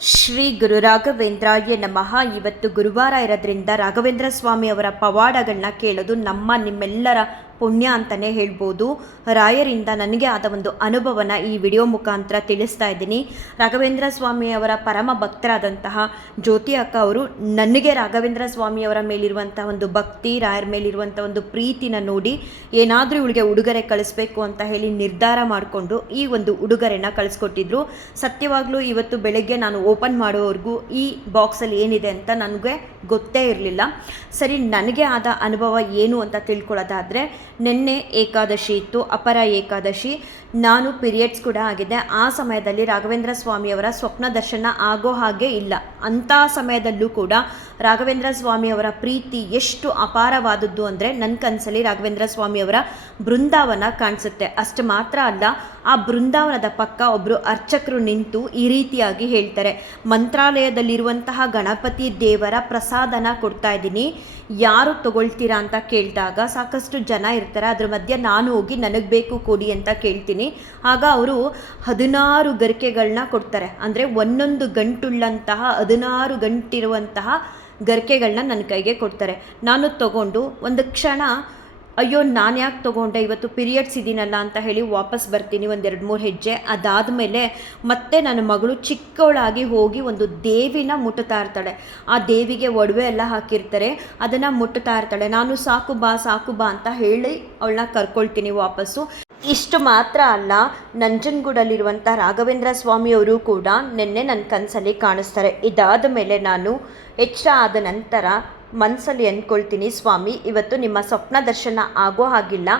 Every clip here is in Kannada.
ಶ್ರೀ ಗುರು ರಾಘವೇಂದ್ರಾಯ ನಮಃ. ಇವತ್ತು ಗುರುವಾರ ಇರೋದ್ರಿಂದ ರಾಘವೇಂದ್ರ ಸ್ವಾಮಿ ಅವರ ಪವಾಡಗಳನ್ನ ಕೇಳೋದು ನಿಮ್ಮೆಲ್ಲರ ಪುಣ್ಯ ಅಂತಲೇ ಹೇಳ್ಬೋದು. ರಾಯರಿಂದ ನನಗೆ ಆದ ಒಂದು ಅನುಭವನ ಈ ವಿಡಿಯೋ ಮುಖಾಂತರ ತಿಳಿಸ್ತಾ ಇದ್ದೀನಿ. ರಾಘವೇಂದ್ರ ಸ್ವಾಮಿಯವರ ಪರಮ ಭಕ್ತರಾದಂತಹ ಜ್ಯೋತಿ ಅಕ್ಕ ಅವರು ನನಗೆ ರಾಘವೇಂದ್ರ ಸ್ವಾಮಿಯವರ ಮೇಲಿರುವಂಥ ಒಂದು ಭಕ್ತಿ, ರಾಯರ ಮೇಲಿರುವಂಥ ಒಂದು ಪ್ರೀತಿನ ನೋಡಿ ಏನಾದರೂ ಇವಳಿಗೆ ಉಡುಗೊರೆ ಕಳಿಸ್ಬೇಕು ಅಂತ ಹೇಳಿ ನಿರ್ಧಾರ ಮಾಡಿಕೊಂಡು ಈ ಒಂದು ಉಡುಗೊರೆನ ಕಳಿಸ್ಕೊಟ್ಟಿದ್ರು. ಸತ್ಯವಾಗ್ಲೂ ಇವತ್ತು ಬೆಳಗ್ಗೆ ನಾನು ಓಪನ್ ಮಾಡೋವರೆಗೂ ಈ ಬಾಕ್ಸಲ್ಲಿ ಏನಿದೆ ಅಂತ ನನಗೆ ಗೊತ್ತೇ ಇರಲಿಲ್ಲ. ಸರಿ, ನನಗೆ ಆದ ಅನುಭವ ಏನು ಅಂತ ತಿಳ್ಕೊಳ್ಳೋದಾದರೆ, ನಿನ್ನೆ ಏಕಾದಶಿ ಇತ್ತು, ಅಪರ ಏಕಾದಶಿ. ನಾನು ಪೀರಿಯಡ್ಸ್ ಕೂಡ ಆಗಿದೆ. ಆ ಸಮಯದಲ್ಲಿ ರಾಘವೇಂದ್ರ ಸ್ವಾಮಿಯವರ ಸ್ವಪ್ನ ದರ್ಶನ ಆಗೋ ಹಾಗೆ ಇಲ್ಲ. ಅಂಥ ಸಮಯದಲ್ಲೂ ಕೂಡ ರಾಘವೇಂದ್ರ ಸ್ವಾಮಿಯವರ ಪ್ರೀತಿ ಎಷ್ಟು ಅಪಾರವಾದದ್ದು ಅಂದರೆ, ನನ್ನ ಕನಸಲ್ಲಿ ರಾಘವೇಂದ್ರ ಸ್ವಾಮಿಯವರ ಬೃಂದಾವನ ಕಾಣಿಸುತ್ತೆ. ಅಷ್ಟು ಮಾತ್ರ ಅಲ್ಲ, ಆ ಬೃಂದಾವನದ ಪಕ್ಕ ಒಬ್ಬರು ಅರ್ಚಕರು ನಿಂತು ಈ ರೀತಿಯಾಗಿ ಹೇಳ್ತಾರೆ, ಮಂತ್ರಾಲಯದಲ್ಲಿರುವಂತಹ ಗಣಪತಿ ದೇವರ ಪ್ರಸಾದನ ಕೊಡ್ತಾ ಇದ್ದೀನಿ, ಯಾರು ತಗೊಳ್ತೀರಾ ಅಂತ ಕೇಳಿದಾಗ ಸಾಕಷ್ಟು ಜನ ಇರ್ತಾರೆ. ಅದ್ರ ಮಧ್ಯೆ ನಾನು ಹೋಗಿ ನನಗೆ ಬೇಕು ಕೊಡಿ ಅಂತ ಕೇಳ್ತೀನಿ. ಆಗ ಅವರು 16 ಗರಿಕೆಗಳನ್ನ ಕೊಡ್ತಾರೆ. ಅಂದರೆ ಒಂದೊಂದು ಗಂಟುಳ್ಳಂತಹ 16 ಗಂಟಿರುವಂತಹ ಗರಿಕೆಗಳನ್ನ ನನ್ನ ಕೈಗೆ ಕೊಡ್ತಾರೆ. ನಾನು ತಗೊಂಡು ಒಂದು ಕ್ಷಣ ಅಯ್ಯೋ ನಾನು ಯಾಕೆ ತೊಗೊಂಡೆ, ಇವತ್ತು ಪೀರಿಯಡ್ಸ್ ಇದ್ದೀನಲ್ಲ ಅಂತ ಹೇಳಿ ವಾಪಸ್ ಬರ್ತೀನಿ, ಒಂದು 2-3 ಹೆಜ್ಜೆ. ಅದಾದಮೇಲೆ ಮತ್ತೆ ನನ್ನ ಮಗಳು ಚಿಕ್ಕವಳಾಗಿ ಹೋಗಿ ಒಂದು ದೇವಿನ ಮುಟ್ಟುತ್ತಾ ಇರ್ತಾಳೆ. ಆ ದೇವಿಗೆ ಒಡವೆ ಎಲ್ಲ ಹಾಕಿರ್ತಾರೆ, ಅದನ್ನು ಮುಟ್ಟುತ್ತಾ ಇರ್ತಾಳೆ. ನಾನು ಸಾಕು ಬಾ ಅಂತ ಹೇಳಿ ಅವಳನ್ನ ಕರ್ಕೊಳ್ತೀನಿ ವಾಪಸ್ಸು. ಇಷ್ಟು ಮಾತ್ರ ಅಲ್ಲ, ನಂಜನಗೂಡಲ್ಲಿರುವಂಥ ರಾಘವೇಂದ್ರ ಸ್ವಾಮಿಯವರು ಕೂಡ ನಿನ್ನೆ ನನ್ನ ಕನಸಲ್ಲಿ ಕಾಣಿಸ್ತಾರೆ. ಇದಾದ ಮೇಲೆ ನಾನು ಎಚ್ಚರ ಆದ ನಂತರ ಮನಸ್ಸಲ್ಲಿ ಅಂದ್ಕೊಳ್ತೀನಿ, ಸ್ವಾಮಿ ಇವತ್ತು ನಿಮ್ಮ ಸ್ವಪ್ನ ದರ್ಶನ ಆಗೋ ಹಾಗಿಲ್ಲ,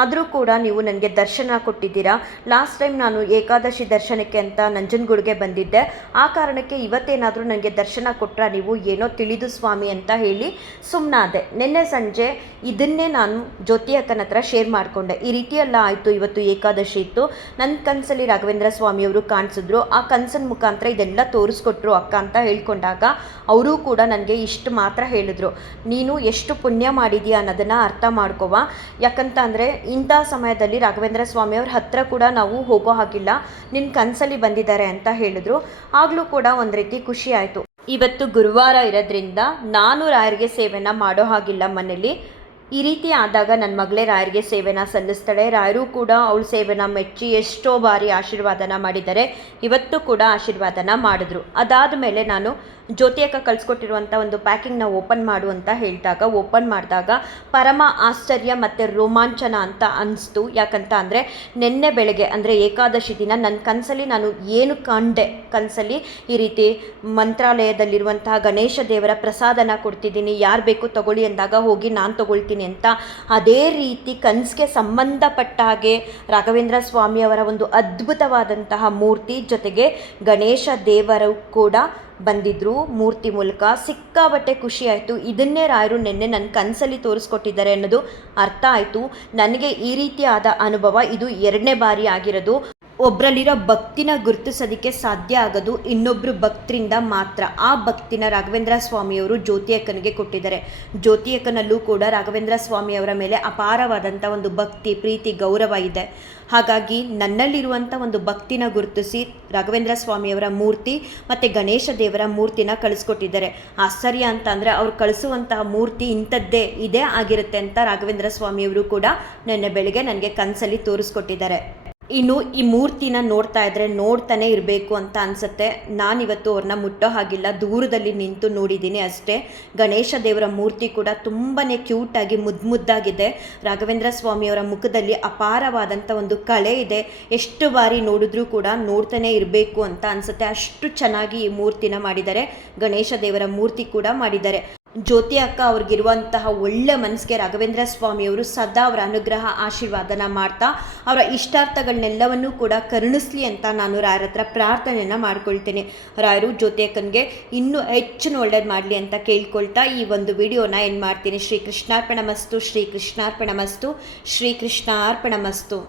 ಆದರೂ ಕೂಡ ನೀವು ನನಗೆ ದರ್ಶನ ಕೊಟ್ಟಿದ್ದೀರಾ. ಲಾಸ್ಟ್ ಟೈಮ್ ನಾನು ಏಕಾದಶಿ ದರ್ಶನಕ್ಕೆ ಅಂತ ನಂಜನಗೂಡಿಗೆ ಬಂದಿದ್ದೆ, ಆ ಕಾರಣಕ್ಕೆ ಇವತ್ತೇನಾದರೂ ನನಗೆ ದರ್ಶನ ಕೊಟ್ಟರೆ ನೀವು ಏನೋ ತಿಳಿದು ಸ್ವಾಮಿ ಅಂತ ಹೇಳಿ ಸುಮ್ಮನಾದೆ. ನಿನ್ನೆ ಸಂಜೆ ಇದನ್ನೇ ನಾನು ಜ್ಯೋತಿ ಅಕ್ಕನ ಹತ್ರ ಶೇರ್ ಮಾಡಿಕೊಂಡೆ. ಈ ರೀತಿಯೆಲ್ಲ ಆಯಿತು, ಇವತ್ತು ಏಕಾದಶಿ ಇತ್ತು, ನನ್ನ ಕನಸಲ್ಲಿ ರಾಘವೇಂದ್ರ ಸ್ವಾಮಿಯವರು ಕಾಣಿಸಿದ್ರು. ಆ ಕನಸಿನ ಮುಖಾಂತರ ಇದೆಲ್ಲ ತೋರಿಸ್ಕೊಟ್ರು ಅಕ್ಕ ಅಂತ ಹೇಳ್ಕೊಂಡಾಗ ಅವರೂ ಕೂಡ ನನಗೆ ಇಷ್ಟು ಮಾತ್ರ ಹೇಳಿದ್ರು, ನೀನು ಎಷ್ಟು ಪುಣ್ಯ ಮಾಡಿದೀಯ ಅನ್ನೋದನ್ನು ಅರ್ಥ ಮಾಡ್ಕೋವ. ಯಾಕಂತ ಅಂದರೆ ಇಂಥ ಸಮಯದಲ್ಲಿ ರಾಘವೇಂದ್ರ ಸ್ವಾಮಿಯವ್ರ ಹತ್ರ ಕೂಡ ನಾವು ಹೋಗೋ ಹಾಗಿಲ್ಲ, ನಿನ್ನ ಕನಸಲ್ಲಿ ಬಂದಿದ್ದಾರೆ ಅಂತ ಹೇಳಿದ್ರು. ಆಗಲೂ ಕೂಡ ಒಂದು ರೀತಿ ಖುಷಿ ಆಯಿತು. ಇವತ್ತು ಗುರುವಾರ ಇರೋದ್ರಿಂದ ನಾನು ರಾಯರಿಗೆ ಸೇವೆನ ಮಾಡೋ ಹಾಗಿಲ್ಲ ಮನೇಲಿ. ಈ ರೀತಿ ಆದಾಗ ನನ್ನ ಮಗಳೇ ರಾಯರಿಗೆ ಸೇವೆನ ಸಲ್ಲಿಸ್ತಾಳೆ. ರಾಯರು ಕೂಡ ಅವಳ ಸೇವೆನ ಮೆಚ್ಚಿ ಎಷ್ಟೋ ಬಾರಿ ಆಶೀರ್ವಾದನ ಮಾಡಿದ್ದಾರೆ. ಇವತ್ತು ಕೂಡ ಆಶೀರ್ವಾದನ ಮಾಡಿದ್ರು. ಅದಾದ ಮೇಲೆ ನಾನು ಜ್ಯೋತಿ ಅಕ್ಕ ಕಳಿಸ್ಕೊಟ್ಟಿರುವಂಥ ಒಂದು ಪ್ಯಾಕಿಂಗ್ನ ಓಪನ್ ಮಾಡು ಅಂತ ಹೇಳಿದಾಗ ಓಪನ್ ಮಾಡಿದಾಗ ಪರಮ ಆಶ್ಚರ್ಯ ಮತ್ತು ರೋಮಾಂಚನ ಅಂತ ಅನಿಸ್ತು. ಯಾಕಂತ ಅಂದರೆ ನಿನ್ನೆ ಬೆಳಗ್ಗೆ ಅಂದರೆ ಏಕಾದಶಿ ದಿನ ನನ್ನ ಕನಸಲ್ಲಿ ನಾನು ಏನು ಕಂಡೆ, ಕನಸಲ್ಲಿ ಈ ರೀತಿ ಮಂತ್ರಾಲಯದಲ್ಲಿರುವಂತಹ ಗಣೇಶ ದೇವರ ಪ್ರಸಾದನ ಕೊಡ್ತಿದ್ದೀನಿ, ಯಾರು ಬೇಕು ತಗೊಳ್ಳಿ ಅಂದಾಗ ಹೋಗಿ ನಾನು ತಗೊಳ್ತೀನಿ ಅಂತ. ಅದೇ ರೀತಿ ಕನಸಿಗೆ ಸಂಬಂಧಪಟ್ಟ ಹಾಗೆ ರಾಘವೇಂದ್ರ ಸ್ವಾಮಿಯವರ ಒಂದು ಅದ್ಭುತವಾದಂತಹ ಮೂರ್ತಿ ಜೊತೆಗೆ ಗಣೇಶ ದೇವರು ಕೂಡ ಬಂದಿದ್ದರು ಮೂರ್ತಿ ಮೂಲಕ. ಸಿಕ್ಕಾಬಟ್ಟೆ ಖುಷಿ ಆಯಿತು. ಇದನ್ನೇ ರಾಯರು ನಿನ್ನೆ ನನ್ನ ಕನಸಲ್ಲಿ ತೋರಿಸ್ಕೊಟ್ಟಿದ್ದಾರೆ ಅನ್ನೋದು ಅರ್ಥ ಆಯಿತು. ನನಗೆ ಈ ರೀತಿಯಾದ ಅನುಭವ ಇದು 2ನೇ ಬಾರಿ ಆಗಿರೋದು. ಒಬ್ಬರಲ್ಲಿರೋ ಭಕ್ತಿನ ಗುರುತಿಸೋದಕ್ಕೆ ಸಾಧ್ಯ ಆಗೋದು ಇನ್ನೊಬ್ಬರು ಭಕ್ತರಿಂದ ಮಾತ್ರ. ಆ ಭಕ್ತಿನ ರಾಘವೇಂದ್ರ ಸ್ವಾಮಿಯವರು ಜ್ಯೋತಿ ಅಕ್ಕನಿಗೆ ಕೊಟ್ಟಿದ್ದಾರೆ. ಜ್ಯೋತಿ ಅಕ್ಕನಲ್ಲೂ ಕೂಡ ರಾಘವೇಂದ್ರ ಸ್ವಾಮಿಯವರ ಮೇಲೆ ಅಪಾರವಾದಂಥ ಒಂದು ಭಕ್ತಿ, ಪ್ರೀತಿ, ಗೌರವ ಇದೆ. ಹಾಗಾಗಿ ನನ್ನಲ್ಲಿರುವಂಥ ಒಂದು ಭಕ್ತಿನ ಗುರುತಿಸಿ ರಾಘವೇಂದ್ರ ಸ್ವಾಮಿಯವರ ಮೂರ್ತಿ ಮತ್ತು ಗಣೇಶ ದೇವರ ಮೂರ್ತಿನ ಕಳಿಸ್ಕೊಟ್ಟಿದ್ದಾರೆ. ಆಶ್ಚರ್ಯ ಅಂತ ಅಂದರೆ ಅವ್ರು ಕಳಿಸುವಂತಹ ಮೂರ್ತಿ ಇಂಥದ್ದೇ ಇದೇ ಆಗಿರುತ್ತೆ ಅಂತ ರಾಘವೇಂದ್ರ ಸ್ವಾಮಿಯವರು ಕೂಡ ನಿನ್ನೆ ಬೆಳಗ್ಗೆ ನನಗೆ ಕನಸಲ್ಲಿ ತೋರಿಸ್ಕೊಟ್ಟಿದ್ದಾರೆ. ಇನ್ನು ಈ ಮೂರ್ತಿನ ನೋಡ್ತಾ ಇದ್ದರೆ ನೋಡ್ತಾನೆ ಇರಬೇಕು ಅಂತ ಅನಿಸುತ್ತೆ. ನಾನಿವತ್ತು ಅವ್ರನ್ನ ಮುಟ್ಟೋ ಹಾಗಿಲ್ಲ, ದೂರದಲ್ಲಿ ನಿಂತು ನೋಡಿದ್ದೀನಿ ಅಷ್ಟೇ. ಗಣೇಶ ದೇವರ ಮೂರ್ತಿ ಕೂಡ ತುಂಬಾ ಕ್ಯೂಟಾಗಿ ಮುದ್ದಾಗಿದೆ. ರಾಘವೇಂದ್ರ ಸ್ವಾಮಿಯವರ ಮುಖದಲ್ಲಿ ಅಪಾರವಾದಂಥ ಒಂದು ಕಳೆ ಇದೆ. ಎಷ್ಟು ಬಾರಿ ನೋಡಿದ್ರೂ ಕೂಡ ನೋಡ್ತಾನೆ ಇರಬೇಕು ಅಂತ ಅನಿಸುತ್ತೆ. ಅಷ್ಟು ಚೆನ್ನಾಗಿ ಈ ಮೂರ್ತಿನ ಮಾಡಿದ್ದಾರೆ. ಗಣೇಶ ದೇವರ ಮೂರ್ತಿ ಕೂಡ ಮಾಡಿದ್ದಾರೆ. ಜ್ಯೋತಿ ಅಕ್ಕ ಅವ್ರಿಗಿರುವಂತಹ ಒಳ್ಳೆ ಮನಸ್ಸಿಗೆ ರಾಘವೇಂದ್ರ ಸ್ವಾಮಿಯವರು ಸದಾ ಅವರ ಅನುಗ್ರಹ ಆಶೀರ್ವಾದನ ಮಾಡ್ತಾ ಅವರ ಇಷ್ಟಾರ್ಥಗಳನ್ನೆಲ್ಲವನ್ನೂ ಕೂಡ ಕರುಣಿಸ್ಲಿ ಅಂತ ನಾನು ರಾಯರ ಹತ್ರ ಪ್ರಾರ್ಥನೆಯನ್ನು ಮಾಡ್ಕೊಳ್ತೇನೆ. ರಾಯರು ಜ್ಯೋತಿ ಅಕ್ಕನಿಗೆ ಇನ್ನೂ ಹೆಚ್ಚು ಒಳ್ಳೇದು ಮಾಡಲಿ ಅಂತ ಕೇಳ್ಕೊಳ್ತಾ ಈ ಒಂದು ವಿಡಿಯೋನ ಏನು ಮಾಡ್ತೀನಿ. ಶ್ರೀ ಕೃಷ್ಣಾರ್ಪಣಮಸ್ತು, ಶ್ರೀ ಕೃಷ್ಣಾರ್ಪಣಮಸ್ತು, ಶ್ರೀ ಕೃಷ್ಣಾರ್ಪಣಮಸ್ತು.